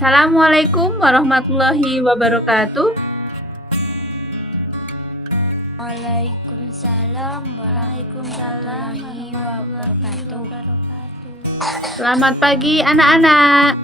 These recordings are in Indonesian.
Assalamualaikum warahmatullahi wabarakatuh. Waalaikumsalam warahmatullahi wabarakatuh. Selamat pagi anak-anak.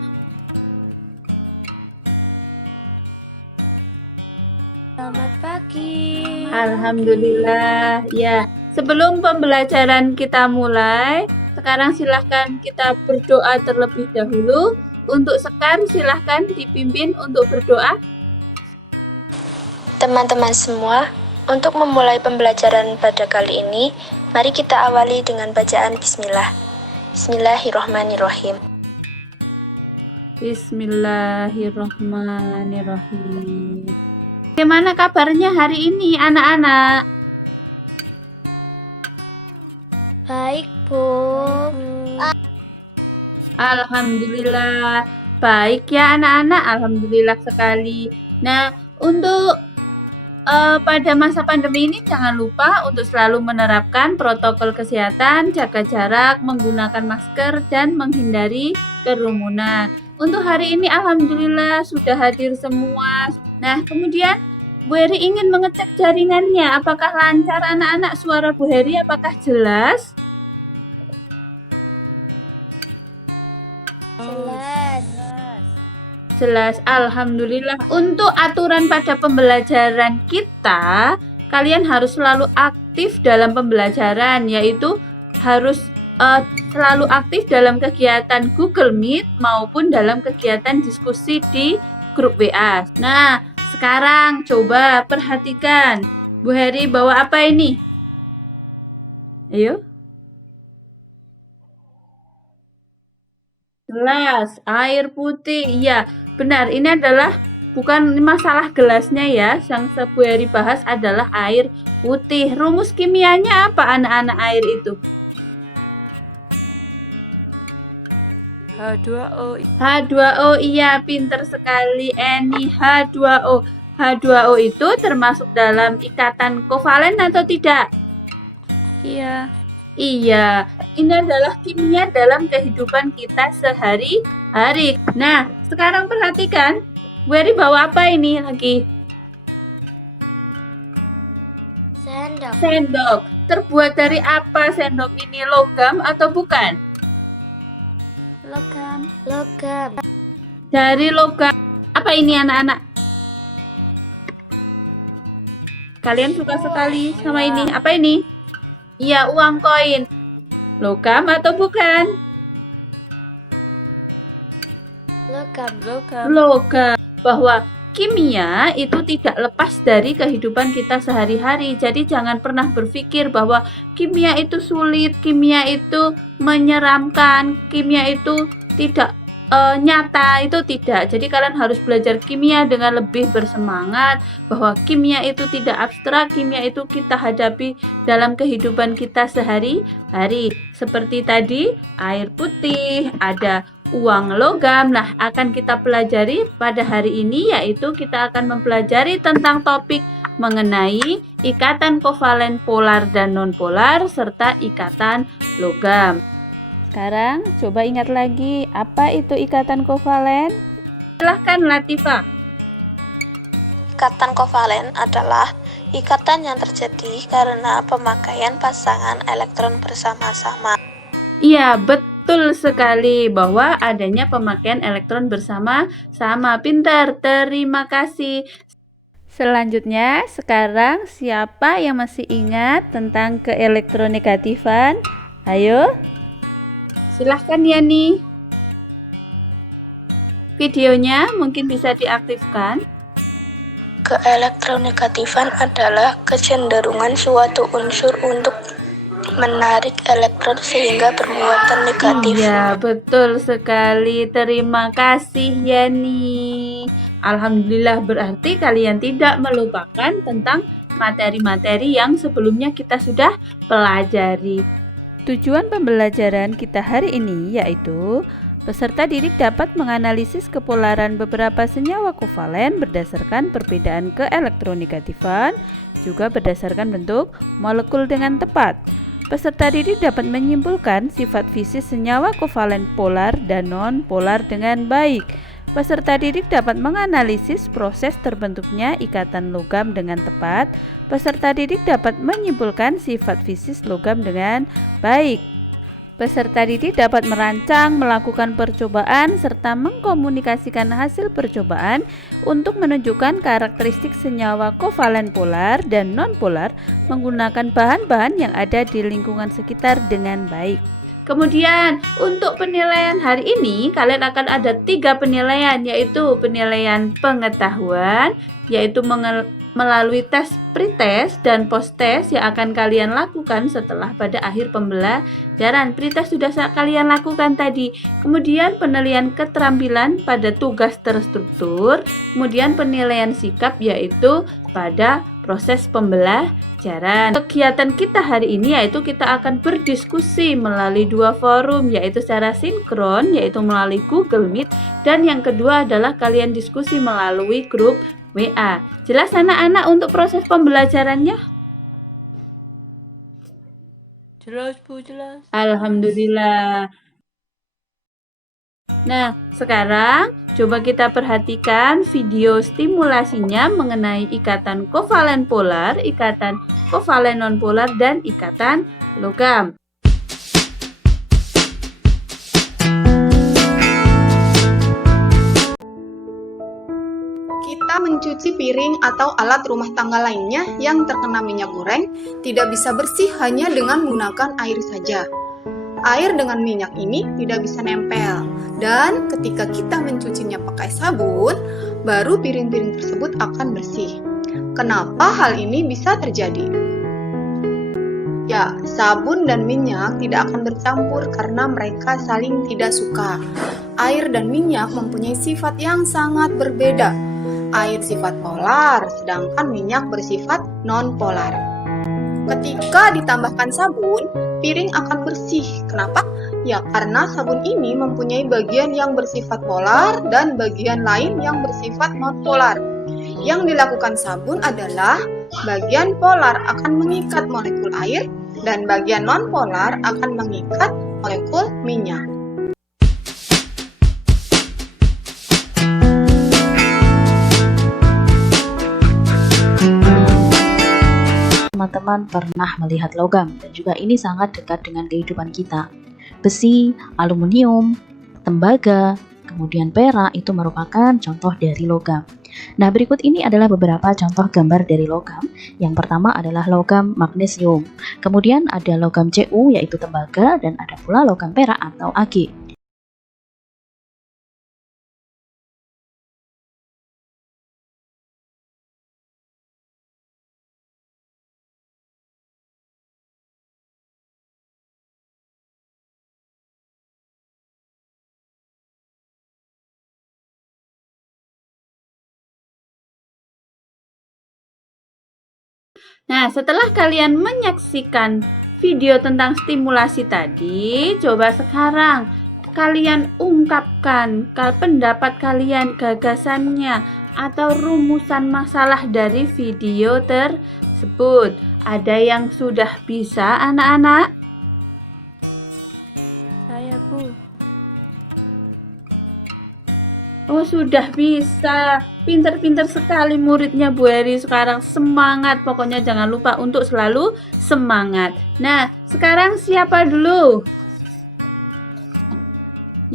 Selamat pagi. Alhamdulillah. Ya, sebelum pembelajaran kita mulai, sekarang silahkan kita berdoa terlebih dahulu. Untuk Sekar silahkan dipimpin untuk berdoa. Teman-teman semua, untuk memulai pembelajaran pada kali ini, mari kita awali dengan bacaan Bismillah. Bismillahirrahmanirrahim. Bismillahirrahmanirrahim. Bagaimana kabarnya hari ini anak-anak? Baik, Bu. Alhamdulillah. Baik ya anak-anak, alhamdulillah sekali. Nah, untuk pada masa pandemi ini jangan lupa untuk selalu menerapkan protokol kesehatan, jaga jarak, menggunakan masker, dan menghindari kerumunan. Untuk hari ini alhamdulillah sudah hadir semua. Nah, kemudian Bu Heri ingin mengecek jaringannya. Apakah lancar anak-anak? Suara Bu Heri apakah jelas? Jelas, alhamdulillah. Untuk aturan pada pembelajaran kita, kalian harus selalu aktif dalam pembelajaran, yaitu harus selalu aktif dalam kegiatan Google Meet maupun dalam kegiatan diskusi di grup WA. Nah, sekarang coba perhatikan, Bu Heri bawa apa ini? Ayo. Gelas air putih. Iya, benar. Ini adalah bukan masalah gelasnya ya. Yang Bu Heri bahas adalah air putih. Rumus kimianya apa anak-anak air itu? H2O. H2O. Iya, pinter sekali Eni. H2O. H2O itu termasuk dalam ikatan kovalen atau tidak? Iya. Iya, ini adalah kimia dalam kehidupan kita sehari-hari. Nah, sekarang perhatikan, Bu Heri bawa apa ini lagi? Sendok. Sendok. Terbuat dari apa sendok ini? Logam atau bukan? Logam. Logam. Dari logam. Apa ini anak-anak? Kalian suka sekali sama ini. Apa ini? Iya, uang koin. Logam atau bukan? Logam. Logam. Logam. Bahwa kimia itu tidak lepas dari kehidupan kita sehari-hari. Jadi jangan pernah berpikir bahwa kimia itu sulit, kimia itu menyeramkan, kimia itu tidak nyata, itu tidak. Jadi kalian harus belajar kimia dengan lebih bersemangat, bahwa kimia itu tidak abstrak, kimia itu kita hadapi dalam kehidupan kita sehari-hari. Seperti tadi air putih, ada uang logam. Nah, akan kita pelajari pada hari ini, yaitu kita akan mempelajari tentang topik mengenai ikatan kovalen polar dan nonpolar serta ikatan logam. Sekarang coba ingat lagi, apa itu ikatan kovalen? Silahkan Latifah. Ikatan kovalen adalah ikatan yang terjadi karena pemakaian pasangan elektron bersama-sama. Iya, betul sekali bahwa adanya pemakaian elektron bersama-sama. Pintar, terima kasih. Selanjutnya, sekarang siapa yang masih ingat tentang keelektronegatifan? Ayo. Silahkan Yani. Videonya mungkin bisa diaktifkan. Keelektronegatifan adalah kecenderungan suatu unsur untuk menarik elektron sehingga bermuatan negatif. Iya, betul sekali. Terima kasih Yani. Alhamdulillah, berarti kalian tidak melupakan tentang materi-materi yang sebelumnya kita sudah pelajari. Tujuan pembelajaran kita hari ini yaitu peserta didik dapat menganalisis kepolaran beberapa senyawa kovalen berdasarkan perbedaan keelektronegatifan, juga berdasarkan bentuk molekul dengan tepat. Peserta didik dapat menyimpulkan sifat fisik senyawa kovalen polar dan non-polar dengan baik. Peserta didik dapat menganalisis proses terbentuknya ikatan logam dengan tepat. Peserta didik dapat menyimpulkan sifat fisik logam dengan baik. Peserta didik dapat merancang, melakukan percobaan, serta mengkomunikasikan hasil percobaan untuk menunjukkan karakteristik senyawa kovalen polar dan non-polar menggunakan bahan-bahan yang ada di lingkungan sekitar dengan baik. Kemudian untuk penilaian hari ini kalian akan ada 3 penilaian, yaitu penilaian pengetahuan, yaitu melalui tes pretest dan post-test yang akan kalian lakukan setelah pada akhir pembelajaran. Pretest sudah kalian lakukan tadi. Kemudian penilaian keterampilan pada tugas terstruktur. Kemudian penilaian sikap yaitu pada proses pembelajaran. Kegiatan kita hari ini yaitu kita akan berdiskusi melalui 2 forum, yaitu secara sinkron, yaitu melalui Google Meet, dan yang kedua adalah kalian diskusi melalui grup WA. Jelas anak-anak untuk proses pembelajarannya? Jelas Bu, jelas. Alhamdulillah. Nah, sekarang coba kita perhatikan video stimulasinya mengenai ikatan kovalen polar, ikatan kovalen nonpolar, dan ikatan logam. Kita mencuci piring atau alat rumah tangga lainnya yang terkena minyak goreng tidak bisa bersih hanya dengan menggunakan air saja. Air dengan minyak ini tidak bisa nempel, dan ketika kita mencucinya pakai sabun, baru piring-piring tersebut akan bersih. Kenapa hal ini bisa terjadi? Ya, sabun dan minyak tidak akan bercampur karena mereka saling tidak suka. Air dan minyak mempunyai sifat yang sangat berbeda. Air sifat polar, sedangkan minyak bersifat non-polar. Ketika ditambahkan sabun, piring akan bersih. Kenapa? Ya, karena sabun ini mempunyai bagian yang bersifat polar dan bagian lain yang bersifat non-polar. Yang dilakukan sabun adalah bagian polar akan mengikat molekul air dan bagian non-polar akan mengikat molekul minyak. Teman-teman pernah melihat logam, dan juga ini sangat dekat dengan kehidupan kita. Besi, aluminium, tembaga, kemudian perak itu merupakan contoh dari logam. Nah, berikut ini adalah beberapa contoh gambar dari logam. Yang pertama adalah logam magnesium. Kemudian ada logam Cu yaitu tembaga, dan ada pula logam perak atau Ag. Nah, setelah kalian menyaksikan video tentang stimulasi tadi, coba sekarang kalian ungkapkan pendapat kalian, gagasannya, atau rumusan masalah dari video tersebut. Ada yang sudah bisa, anak-anak? Saya Bu. Oh, sudah bisa. Pinter-pinter sekali muridnya Bu Heri sekarang. Semangat, pokoknya jangan lupa untuk selalu semangat. Nah, sekarang siapa dulu?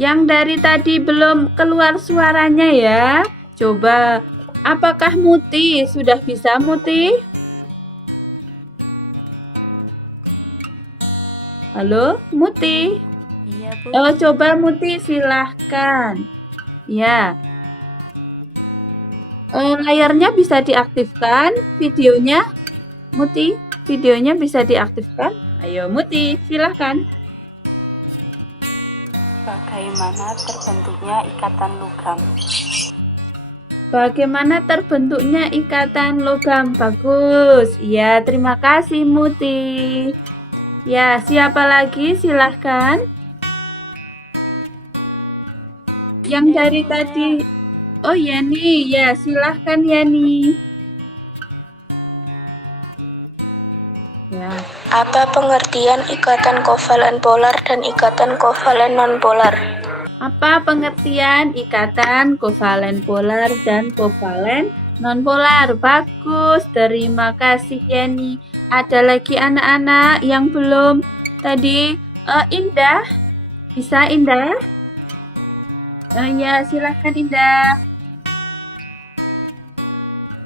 Yang dari tadi belum keluar suaranya ya. Coba, apakah Muti? Sudah bisa Muti? Halo, Muti? Iya Bu. Oh, coba Muti silahkan. Ya. Layarnya bisa diaktifkan, videonya. Muti, videonya bisa diaktifkan. Ayo Muti, silahkan. Bagaimana terbentuknya ikatan logam? Bagaimana terbentuknya ikatan logam? Bagus. Ya, terima kasih Muti. Ya, siapa lagi? Silahkan. Yang dari tadi. Oh, Yani. Ya, silahkan Yani. Ya. Apa pengertian ikatan kovalen polar dan ikatan kovalen nonpolar? Apa pengertian ikatan kovalen polar dan kovalen nonpolar? Bagus, terima kasih Jenny. Ada lagi anak-anak yang belum tadi? Indah, bisa Indah? Ya, silakan Indah.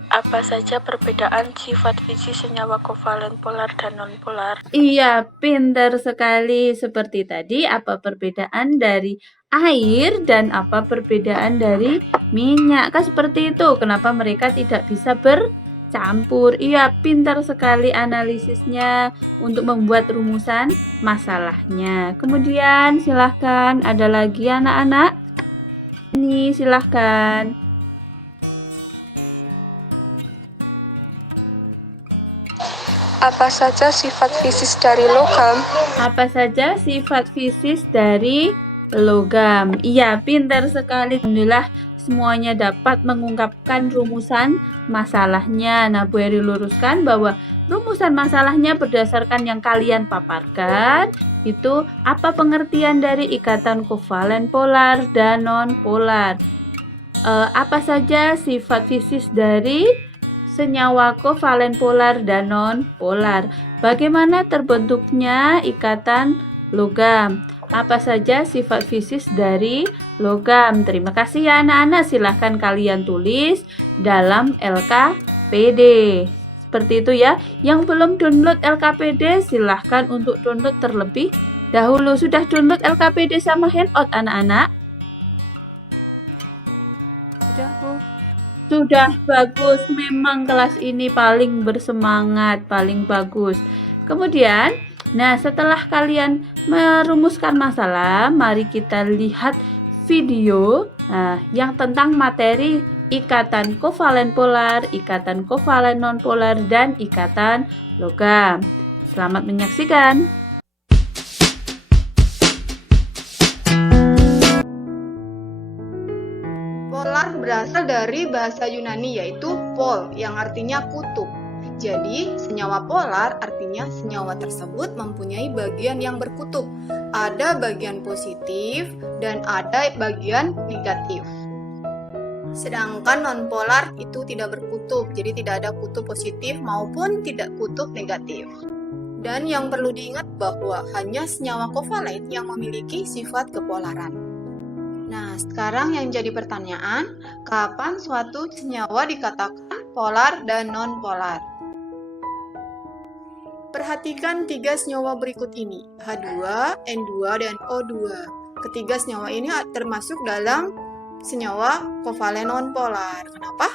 Apa saja perbedaan sifat fisik senyawa kovalen polar dan nonpolar? Iya, pintar sekali. Seperti tadi, apa perbedaan dari air dan apa perbedaan dari minyak? Kan seperti itu. Kenapa mereka tidak bisa bercampur? Iya, pintar sekali analisisnya untuk membuat rumusan masalahnya. Kemudian silahkan, ada lagi anak-anak? Ini silahkan. Apa saja sifat fisik dari logam? Apa saja sifat fisik dari logam? Iya, pintar sekali. Alhamdulillah semuanya dapat mengungkapkan rumusan masalahnya. Nah, Bu Eri luruskan bahwa rumusan masalahnya berdasarkan yang kalian paparkan. Itu apa pengertian dari ikatan kovalen polar dan non-polar? Apa saja sifat fisik dari senyawa kovalen polar dan non-polar? Bagaimana terbentuknya ikatan logam? Apa saja sifat fisik dari logam? Terima kasih ya anak-anak. Silahkan kalian tulis dalam LKPD. Seperti itu ya. Yang belum download LKPD silahkan untuk download terlebih dahulu. Sudah download LKPD sama handout anak-anak? Sudah, bagus. Memang kelas ini paling bersemangat, paling bagus. Kemudian, nah setelah kalian merumuskan masalah, mari kita lihat video yang tentang materi ikatan kovalen polar, ikatan kovalen nonpolar, dan ikatan logam. Selamat menyaksikan. Polar berasal dari bahasa Yunani yaitu pol yang artinya kutub. Jadi, senyawa polar artinya senyawa tersebut mempunyai bagian yang berkutub. Ada bagian positif dan ada bagian negatif. Sedangkan nonpolar itu tidak berkutub, jadi tidak ada kutub positif maupun tidak kutub negatif. Dan yang perlu diingat bahwa hanya senyawa kovalen yang memiliki sifat kepolaran. Nah, sekarang yang jadi pertanyaan, kapan suatu senyawa dikatakan polar dan non-polar? Perhatikan 3 senyawa berikut ini, H2, N2, dan O2. Ketiga senyawa ini termasuk dalam senyawa kovalen non-polar. Kenapa?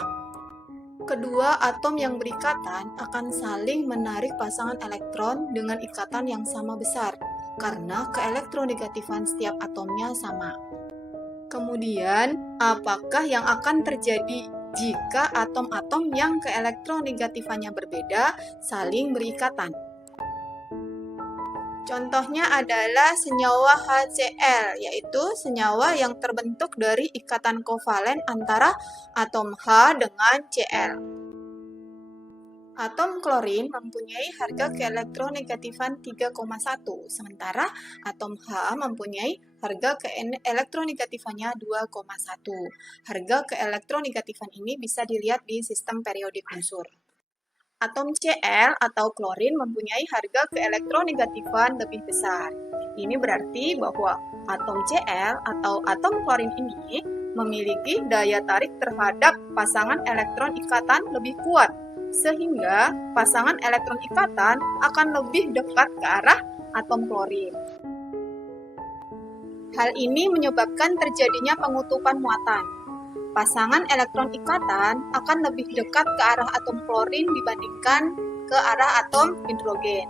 Kedua atom yang berikatan akan saling menarik pasangan elektron dengan ikatan yang sama besar, karena keelektronegatifan setiap atomnya sama. Kemudian, apakah yang akan terjadi jika atom-atom yang keelektronegatifanya berbeda saling berikatan? Contohnya adalah senyawa HCl, yaitu senyawa yang terbentuk dari ikatan kovalen antara atom H dengan Cl. Atom klorin mempunyai harga keelektronegatifan 3,1, sementara atom H mempunyai harga keelektronegatifanya 2,1. Harga keelektronegatifan ini bisa dilihat di sistem periodik unsur. Atom Cl atau klorin mempunyai harga keelektronegatifan lebih besar. Ini berarti bahwa atom Cl atau atom klorin ini memiliki daya tarik terhadap pasangan elektron ikatan lebih kuat, sehingga pasangan elektron ikatan akan lebih dekat ke arah atom klorin. Hal ini menyebabkan terjadinya pengutupan muatan. Pasangan elektron ikatan akan lebih dekat ke arah atom klorin dibandingkan ke arah atom hidrogen.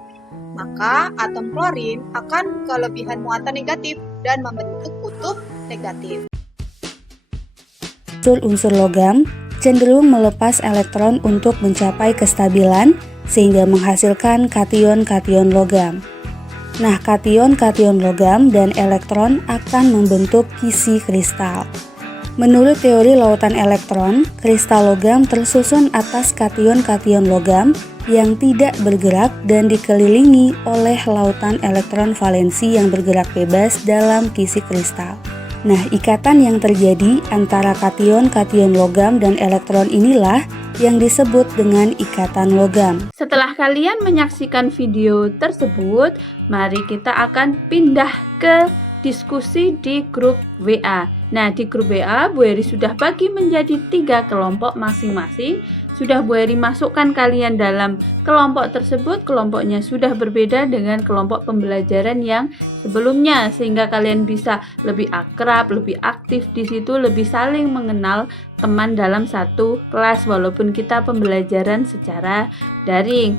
Maka atom klorin akan kelebihan muatan negatif dan membentuk kutub negatif. Unsur logam cenderung melepas elektron untuk mencapai kestabilan sehingga menghasilkan kation-kation logam. Nah, kation-kation logam dan elektron akan membentuk kisi kristal. Menurut teori lautan elektron, kristal logam tersusun atas kation-kation logam yang tidak bergerak dan dikelilingi oleh lautan elektron valensi yang bergerak bebas dalam kisi kristal. Nah, ikatan yang terjadi antara kation-kation logam dan elektron inilah yang disebut dengan ikatan logam. Setelah kalian menyaksikan video tersebut, mari kita akan pindah ke diskusi di grup WA. Nah, di grup WA Bu Heri sudah bagi menjadi 3 kelompok masing-masing. Sudah Bu Heri masukkan kalian dalam kelompok tersebut. Kelompoknya sudah berbeda dengan kelompok pembelajaran yang sebelumnya, sehingga kalian bisa lebih akrab, lebih aktif di situ, lebih saling mengenal teman dalam satu kelas walaupun kita pembelajaran secara daring.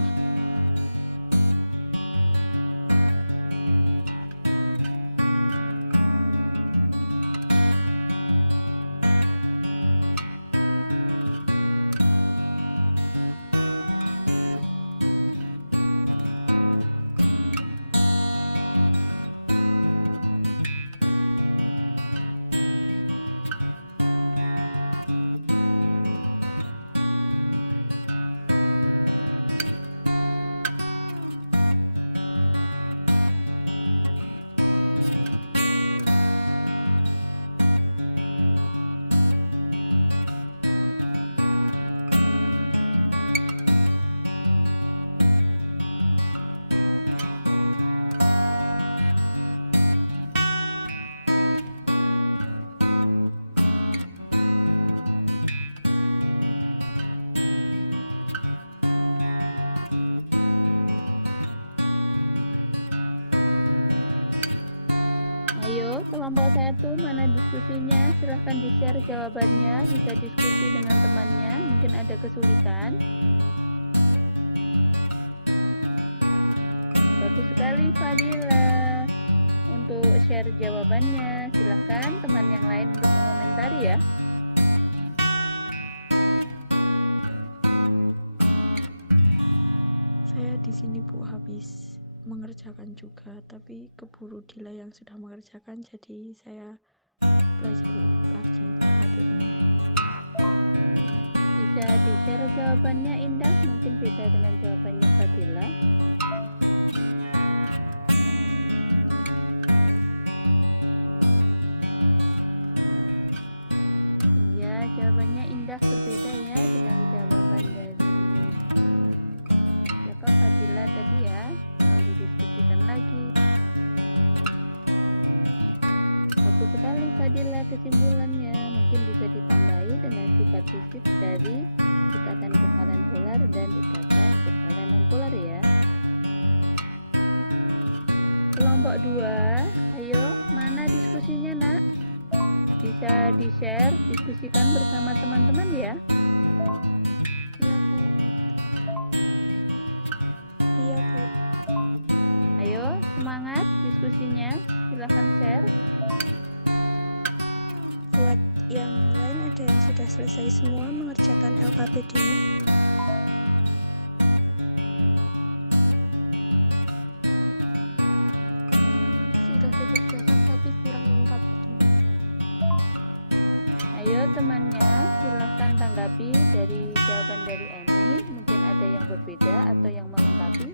tapi keburu Dila yang sudah mengerjakan, jadi saya belajar lagi. Bisa dicari jawabannya Indah, mungkin beda dengan jawabannya Fadila. Ya, jawabannya Indah berbeda ya dengan jawaban dari Fadila tadi ya. Diskusikan lagi. Bagus sekali Fadila kesimpulannya. Mungkin bisa ditandai dengan sifat fisik dari ikatan kepalan ular dan ikatan kepalan ular ya. Kelompok 2, ayo mana diskusinya nak? Bisa di-share, diskusikan bersama teman-teman ya. Ayo semangat diskusinya, silahkan share. Buat yang lain ada yang sudah selesai semua mengerjakan alfabet ini. Ayo temannya, silahkan tanggapi dari jawaban dari Eni. Mungkin ada yang berbeda atau yang melengkapi.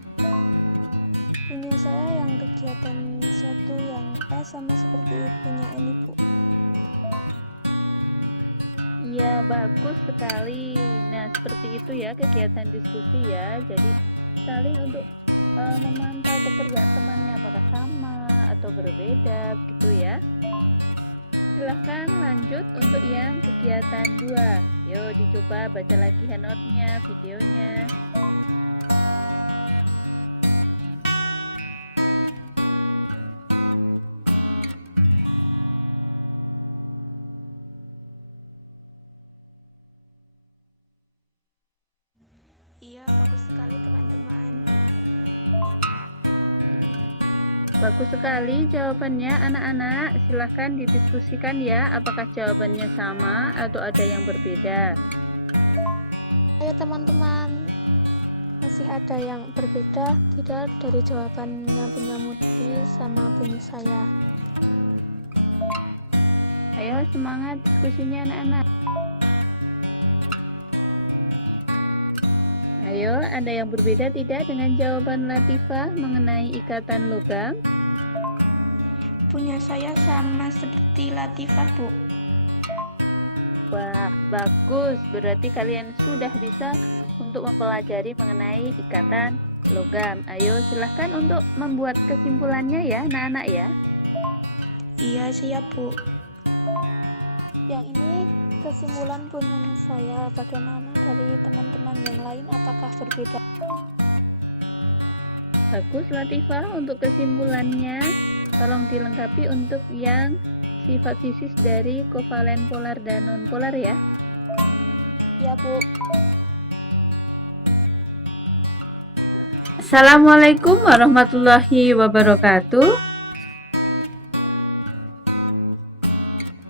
Ini saya yang kegiatan satu yang A sama seperti punya ini Bu. Iya, bagus sekali. Nah, seperti itu ya kegiatan diskusi ya. Jadi saling untuk memantau pekerjaan temannya apakah sama atau berbeda begitu ya. Silahkan lanjut untuk yang kegiatan 2. Yuk dicoba baca lagi handoutnya, videonya. Iya, bagus sekali teman-teman. Bagus sekali jawabannya anak-anak. Silahkan didiskusikan ya, apakah jawabannya sama atau ada yang berbeda. Ayo teman-teman, masih ada yang berbeda tidak dari jawaban yang punya Mundi sama punya saya. Ayo semangat diskusinya anak-anak. Ayo, ada yang berbeda tidak dengan jawaban Latifah mengenai ikatan logam? Punya saya sama seperti Latifah, Bu. Wah, bagus. Berarti kalian sudah bisa untuk mempelajari mengenai ikatan logam. Ayo silahkan untuk membuat kesimpulannya ya anak-anak ya. Iya, siap, Bu. Yang ini kesimpulan menurut saya. Bagaimana dari teman-teman yang lain? Apakah berbeda? Bagus Latifah untuk kesimpulannya. Tolong dilengkapi untuk yang sifat fisis dari kovalen polar dan nonpolar ya. Ya, Bu. Assalamualaikum warahmatullahi wabarakatuh.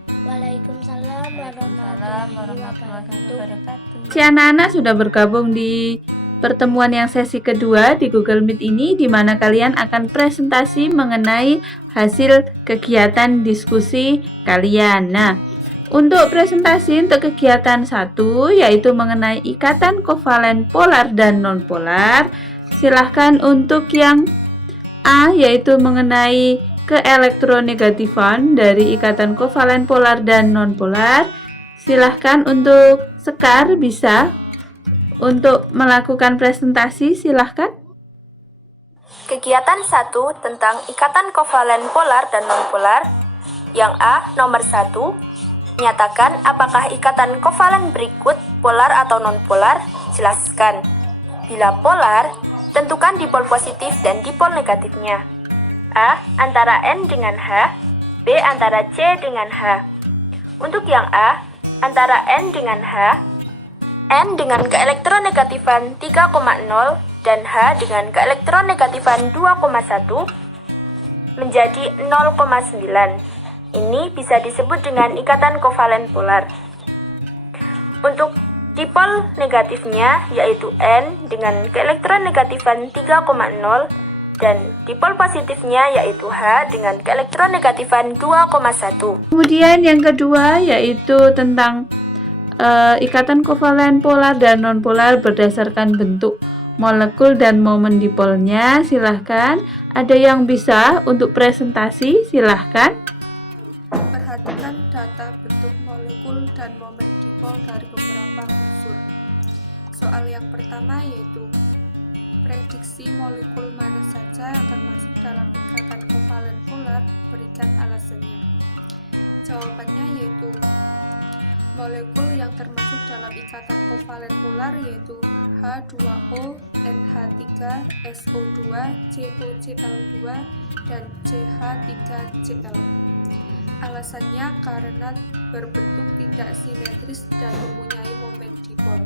Waalaikumsalam warahmatullahi wabarakatuh. Si anak-anak sudah bergabung di pertemuan yang sesi kedua di Google Meet ini, di mana kalian akan presentasi mengenai hasil kegiatan diskusi kalian. Nah, untuk presentasi untuk kegiatan 1 yaitu mengenai ikatan kovalen polar dan nonpolar, silahkan untuk yang A yaitu mengenai keelektronegatifan dari ikatan kovalen polar dan nonpolar. Silahkan untuk Sekar bisa untuk melakukan presentasi, silahkan. Kegiatan 1 tentang ikatan kovalen polar dan nonpolar. Yang A, nomor 1, nyatakan apakah ikatan kovalen berikut polar atau nonpolar? Jelaskan. Bila polar, tentukan dipol positif dan dipol negatifnya. A, antara N dengan H, B, antara C dengan H. Untuk yang A, antara N dengan H, N dengan keelektronegatifan 3,0 dan H dengan keelektronegatifan 2,1 menjadi 0,9. Ini bisa disebut dengan ikatan kovalen polar. Untuk dipol negatifnya yaitu N dengan keelektronegatifan 3,0 dan dipol positifnya yaitu H dengan keelektronegatifan 2,1. Kemudian yang kedua yaitu tentang ikatan kovalen polar dan nonpolar berdasarkan bentuk molekul dan momen dipolnya. Silahkan, ada yang bisa untuk presentasi, silahkan. Perhatikan data bentuk molekul dan momen dipol dari beberapa unsur. Soal yang pertama yaitu prediksi molekul mana saja yang termasuk dalam ikatan kovalen polar, berikan alasannya. Jawabannya yaitu molekul yang termasuk dalam ikatan kovalen polar yaitu H2O, NH3SO2, COCl2, dan CH3Cl. Alasannya karena berbentuk tidak simetris dan mempunyai momen dipol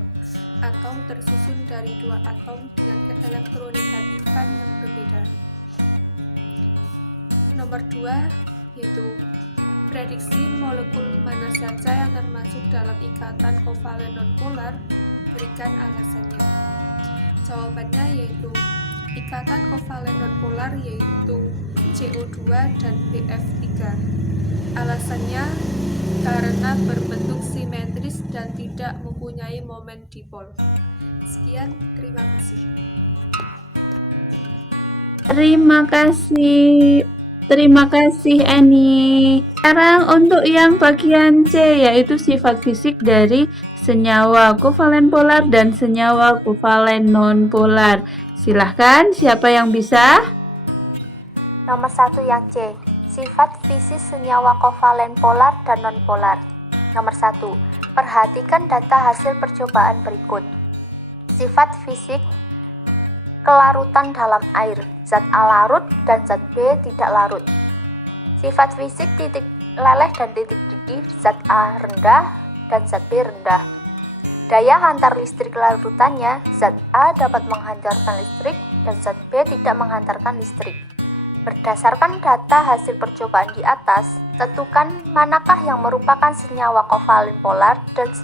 atau tersusun dari dua atom dengan keelektronegatifan yang berbeda. Nomor 2 yaitu prediksi molekul mana saja yang termasuk dalam ikatan kovalen nonpolar, berikan alasannya. Jawabannya yaitu ikatan kovalen nonpolar yaitu CO2 dan BF3. Alasannya karena berbentuk simetris dan tidak mempunyai momen dipol. Sekian, terima kasih. Terima kasih Eni. Sekarang untuk yang bagian C yaitu sifat fisik dari senyawa kovalen polar dan senyawa kovalen nonpolar. Silahkan, siapa yang bisa? Nomor 1 yang C, sifat fisis senyawa kovalen polar dan nonpolar. Nomor 1, perhatikan data hasil percobaan berikut. Sifat fisik kelarutan dalam air, zat A larut dan zat B tidak larut. Sifat fisik titik leleh dan titik didih, zat A rendah dan zat B rendah. Daya hantar listrik larutannya, zat A dapat menghantarkan listrik dan zat B tidak menghantarkan listrik. Berdasarkan data hasil percobaan di atas, tentukan manakah yang merupakan senyawa kovalen polar dan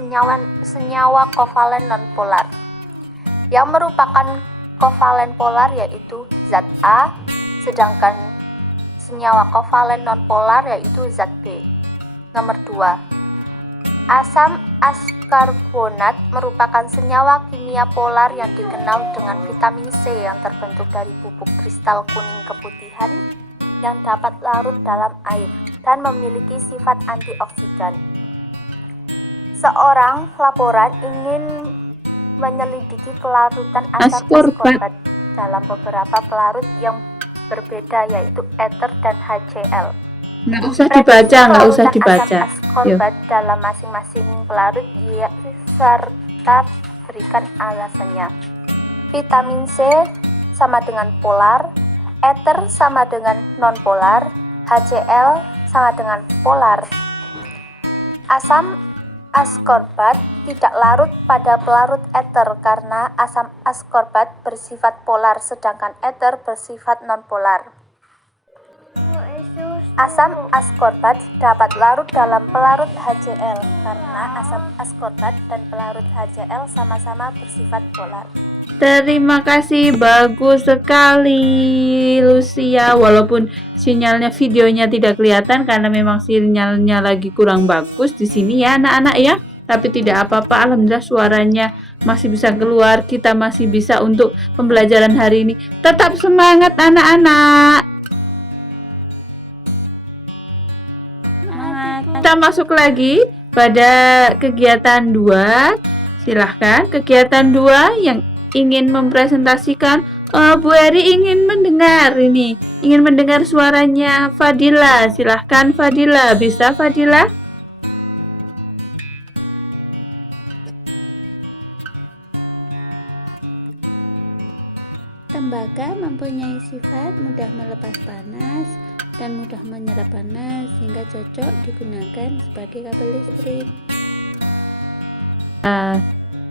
senyawa kovalen nonpolar. Yang merupakan kovalen polar yaitu zat A, sedangkan senyawa kovalen nonpolar yaitu zat B. Nomor 2, asam askarbonat merupakan senyawa kimia polar yang dikenal dengan vitamin C yang terbentuk dari bubuk kristal kuning keputihan yang dapat larut dalam air dan memiliki sifat antioksidan. Seorang laporan ingin menyelidiki pelarutan asam askorbat dalam beberapa pelarut yang berbeda, yaitu ether dan HCl. Nggak usah dibaca, nggak usah dibaca. Asam askorbat dalam masing-masing pelarut serta berikan alasannya. Vitamin C sama dengan polar, ether sama dengan nonpolar, HCl sama dengan polar. Asam askorbat tidak larut pada pelarut ether karena asam askorbat bersifat polar sedangkan ether bersifat nonpolar. Asam askorbat dapat larut dalam pelarut HCl karena asam askorbat dan pelarut HCl sama-sama bersifat polar. Terima kasih, bagus sekali Lucia. Walaupun sinyalnya videonya tidak kelihatan karena memang sinyalnya lagi kurang bagus di sini ya anak-anak ya. Tapi tidak apa-apa, alhamdulillah suaranya masih bisa keluar. Kita masih bisa untuk pembelajaran hari ini. Tetap semangat anak-anak. Kita masuk lagi pada kegiatan 2. Silahkan kegiatan 2 yang ingin mempresentasikan. Bu Eri ingin mendengar suaranya Fadila. Silahkan Fadila, bisa Fadila? Tembaga mempunyai sifat mudah melepas panas dan mudah menyerap panas sehingga cocok digunakan sebagai kabel listrik.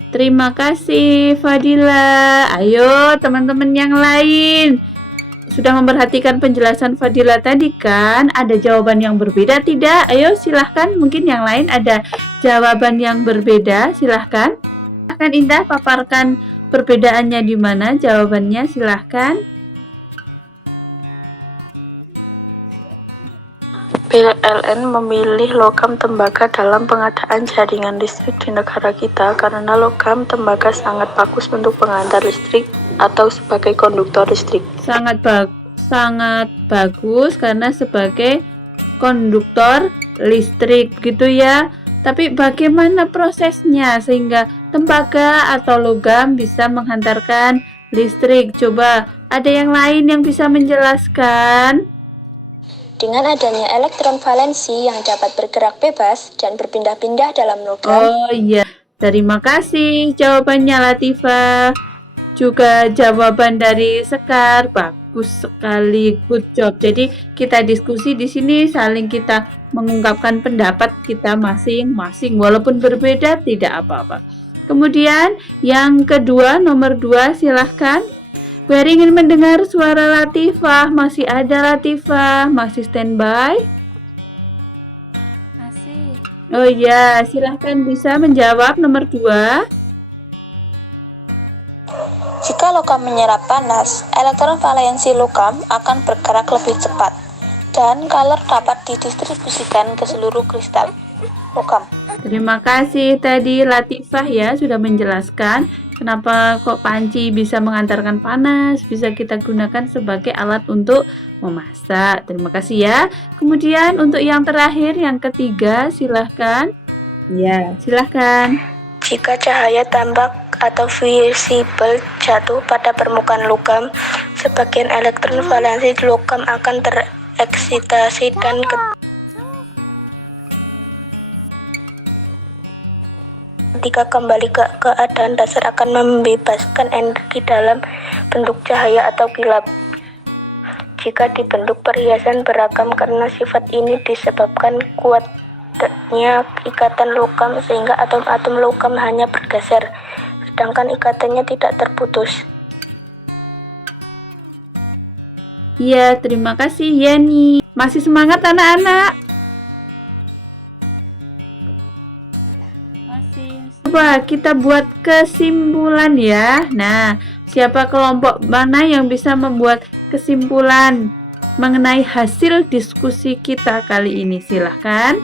Terima kasih Fadila. Ayo teman-teman yang lain, sudah memperhatikan penjelasan Fadila tadi kan? Ada jawaban yang berbeda tidak? Ayo silahkan, mungkin yang lain ada jawaban yang berbeda. Silahkan. Silahkan Indah, paparkan perbedaannya di mana jawabannya, silahkan. PLN memilih logam tembaga dalam pengadaan jaringan listrik di negara kita karena logam tembaga sangat bagus untuk pengantar listrik atau sebagai konduktor listrik. Sangat bagus karena sebagai konduktor listrik gitu ya. Tapi bagaimana prosesnya sehingga tembaga atau logam bisa menghantarkan listrik? Coba ada yang lain yang bisa menjelaskan? Dengan adanya elektron valensi yang dapat bergerak bebas dan berpindah-pindah dalam logam. Oh iya, terima kasih jawabannya Latifah. Juga jawaban dari Sekar, bagus sekali, good job. Jadi kita diskusi di sini, saling kita mengungkapkan pendapat kita masing-masing, walaupun berbeda tidak apa-apa. Kemudian yang kedua, nomor 2, silahkan. Beri ingin mendengar suara Latifah. Masih ada Latifah? Masih standby? Masih. Oh iya, silahkan bisa menjawab nomor 2. Jika logam menyerap panas, elektron valensi logam akan bergerak lebih cepat dan kalor dapat didistribusikan ke seluruh kristal logam. Terima kasih tadi Latifah ya sudah menjelaskan kenapa kok panci bisa mengantarkan panas, bisa kita gunakan sebagai alat untuk memasak. Terima kasih ya. Kemudian untuk yang terakhir, yang ketiga, silahkan. Ya, silahkan. Jika cahaya tambak atau visible jatuh pada permukaan logam, sebagian elektron valensi logam akan tereksitasi dan ketika kembali ke keadaan dasar akan membebaskan energi dalam bentuk cahaya atau kilap. Jika dibentuk perhiasan beragam karena sifat ini disebabkan kuatnya ikatan logam sehingga atom-atom logam hanya bergeser, sedangkan ikatannya tidak terputus. Iya, terima kasih Yeni. Masih semangat anak-anak? Coba kita buat kesimpulan ya. Nah, siapa kelompok mana yang bisa membuat kesimpulan mengenai hasil diskusi kita kali ini? Silahkan.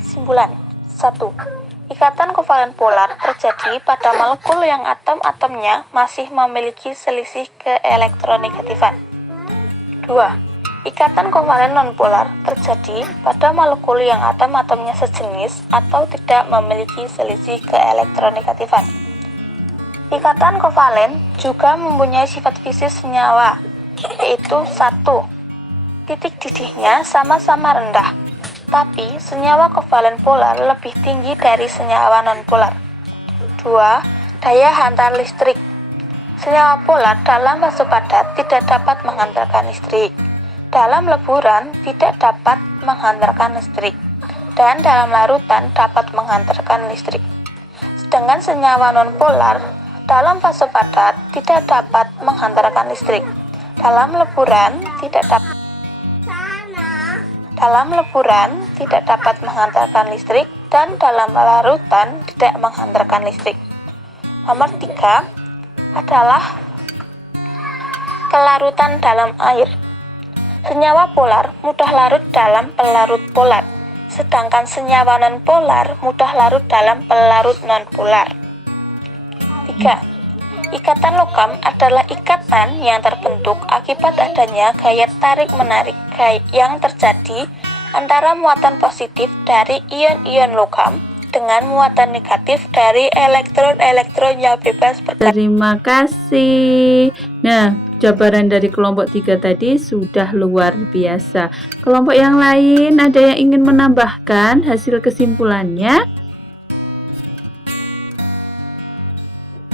Kesimpulan 1. Ikatan kovalen polar terjadi pada molekul yang atom-atomnya masih memiliki selisih keelektronegatifan. 2. Ikatan kovalen nonpolar terjadi pada molekul yang atom-atomnya sejenis atau tidak memiliki selisih keelektronegatifan. Ikatan kovalen juga mempunyai sifat fisis senyawa, yaitu 1. Titik didihnya sama-sama rendah, tapi senyawa kovalen polar lebih tinggi dari senyawa nonpolar. 2. Daya hantar listrik. Senyawa polar dalam fase padat tidak dapat menghantarkan listrik, dalam leburan tidak dapat menghantarkan listrik, dan dalam larutan dapat menghantarkan listrik. Sedangkan senyawa nonpolar dalam fase padat tidak dapat menghantarkan listrik, dalam leburan tidak dapat menghantarkan listrik, dan dalam larutan tidak menghantarkan listrik. Nomor 3 adalah kelarutan dalam air. Senyawa polar mudah larut dalam pelarut polar, sedangkan senyawa nonpolar mudah larut dalam pelarut nonpolar. 3. Ikatan logam adalah ikatan yang terbentuk akibat adanya gaya tarik-menarik yang terjadi antara muatan positif dari ion-ion logam dengan muatan negatif dari elektron-elektron yang bebas bergerak. Terima kasih. Nah, jabaran dari kelompok 3 tadi sudah luar biasa. Kelompok yang lain ada yang ingin menambahkan hasil kesimpulannya?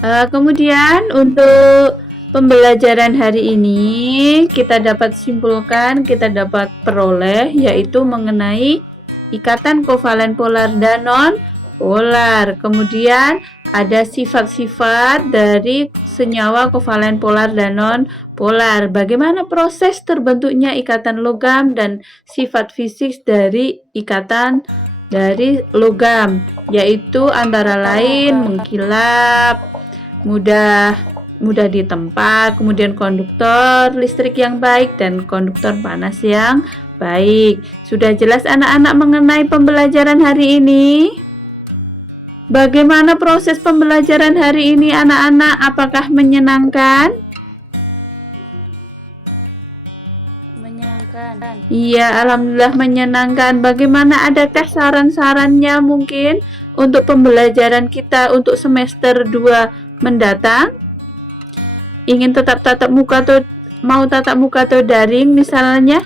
Kemudian untuk pembelajaran hari ini kita dapat simpulkan, kita dapat peroleh yaitu mengenai ikatan kovalen polar dan non-polar. Kemudian ada sifat-sifat dari senyawa kovalen polar dan non-polar. Bagaimana proses terbentuknya ikatan logam dan sifat fisik dari ikatan dari logam, yaitu antara lain mengkilap, mudah ditempa, kemudian konduktor listrik yang baik dan konduktor panas yang baik. Sudah jelas anak-anak mengenai pembelajaran hari ini? Bagaimana proses pembelajaran hari ini anak-anak? Apakah menyenangkan? Iya, alhamdulillah menyenangkan. Bagaimana, adakah saran-sarannya mungkin untuk pembelajaran kita untuk semester 2 mendatang? Ingin tetap tatap muka atau mau tatap muka atau daring misalnya?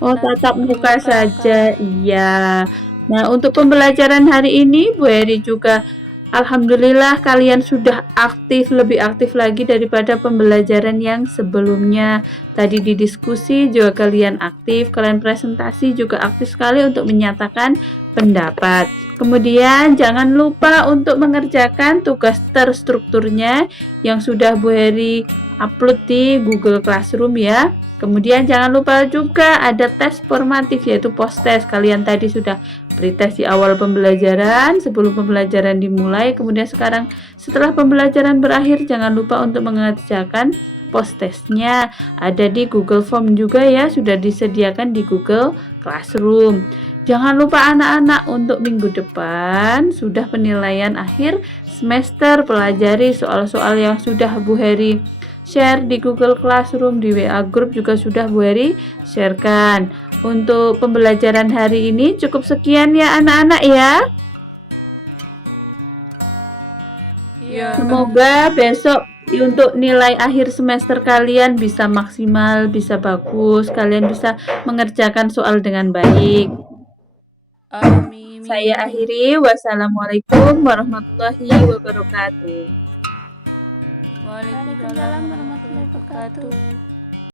Tatap muka saja. Iya. Nah, untuk pembelajaran hari ini Bu Heri juga alhamdulillah kalian sudah aktif, lebih aktif lagi daripada pembelajaran yang sebelumnya. Tadi di diskusi juga kalian aktif, kalian presentasi juga aktif sekali untuk menyatakan pendapat. Kemudian jangan lupa untuk mengerjakan tugas terstrukturnya yang sudah Bu Heri upload di Google Classroom ya. Kemudian jangan lupa juga ada tes formatif yaitu post test. Kalian tadi sudah pretest di awal pembelajaran sebelum pembelajaran dimulai. Kemudian sekarang setelah pembelajaran berakhir jangan lupa untuk mengerjakan post testnya. Ada di Google Form juga ya, sudah disediakan di Google Classroom. Jangan lupa anak-anak untuk minggu depan sudah penilaian akhir semester, pelajari soal-soal yang sudah Bu Heri share di Google Classroom, di WA Group juga sudah Bu Heri sharekan. Untuk pembelajaran hari ini cukup sekian ya anak-anak ya. Semoga besok untuk nilai akhir semester kalian bisa maksimal, bisa bagus, kalian bisa mengerjakan soal dengan baik. Amin. Saya akhiri. Wassalamualaikum warahmatullahi wabarakatuh. Waalaikumsalam warahmatullahi wabarakatuh.